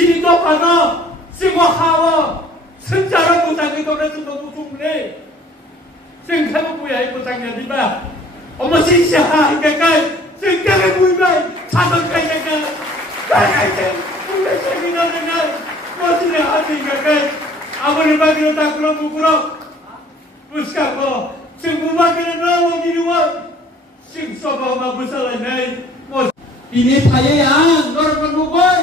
지리도 하나 생활하와 선자로 보상이 돌아서 너무 좋네. 생각하고 뭐야 보상이야 니마. 어머 신시하 이까까이 생각해 보이면 자석까이까까 까까이까 우리 생각하는 멋지네 하지 이까까이 아무리 막이로 닦으러 무구러 무시하고 생무막이로 나오고 이리와 생서봐마 무살라네 뭐 ini payayang orang menugoi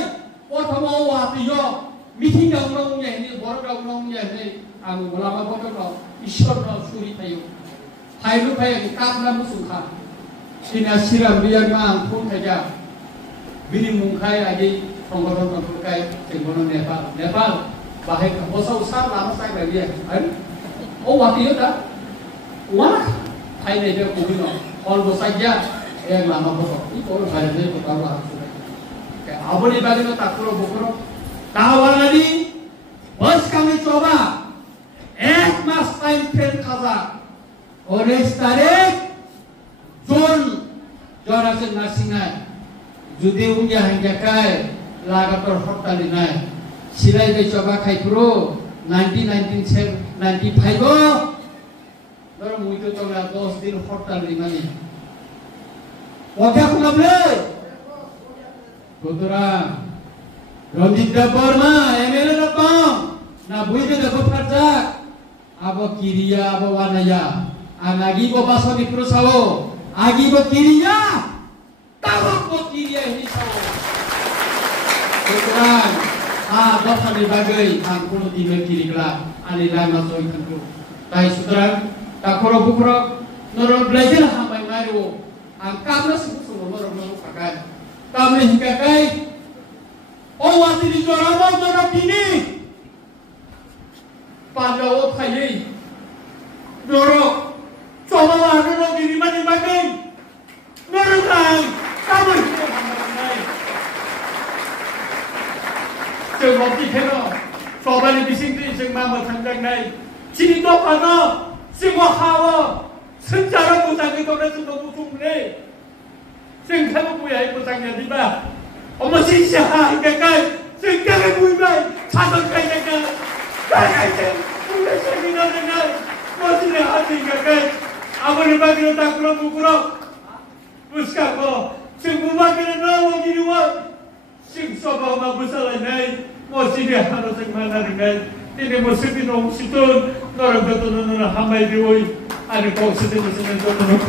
otamo watiyo meeting dang nong ye ni bor dang nong ye ni ang ulama bor dang ishwar no suri thayo thailu phay kam na musukha sina siram biang ma phun thaja bini mungkhai agi ponggoron pongkai singgono Nepal bahai bosa usar lama sai ba dia ai o watiyo ta wah thai ne be kubino all bosaja yang lama bosok itu orang kaya dia pertama kayak apa nih bagaimana tak perlu bokro tawar lagi bos kami coba mas time train kaza oleh tarik Jun Jonathan Nasingai judi unja hingga kai laga perhortan dinai silai be coba kai pro 1995 dorong itu coba 10 din hortan dimana Wajah aku boleh. Putra, Ranjit Barma, MLA Rapang, na buinya dapat kerja. Abo kiriya, abo wanaya. Anagi bo baso di perusawo, agi bo kiriya, tabok bo kiriya ini sawo. Putra, dosa di bagai, angkunu timel kiri kelak, anilai masuk ikan tu. Tai sutra, tak koro bukro, noro belajar hambai maru. Ang kamla semua orang pakai. Kamla hingga kai. Oh wati di joramo jorok ini. Pandawo kai. Jorok. Coba lah jorok ini mana bagai. Jorok kan. Kamu itu hamil. Jawab di kena. Coba ni bising tu iseng mama tanggang nai. Ciri tu apa? Semua hawa. 선자로 보상이 돌아서 너무 좋네. 생각하고 뭐야 이 보상이야 니마. 어머 신시하 이까까이 생각해 보이면 자석까이까까 까까이까 우리 생각하는 멋지네 하지 이까까이 아무리 막이로 닦으러 무구러 무시하고 생무막이로 나오고 이리와 생서봐마 무살라네 멋지네 하루 생만하는 거 ini motivasi nong situ, orang betul-betul hamil dioi, ada kau sedih sedih tu nong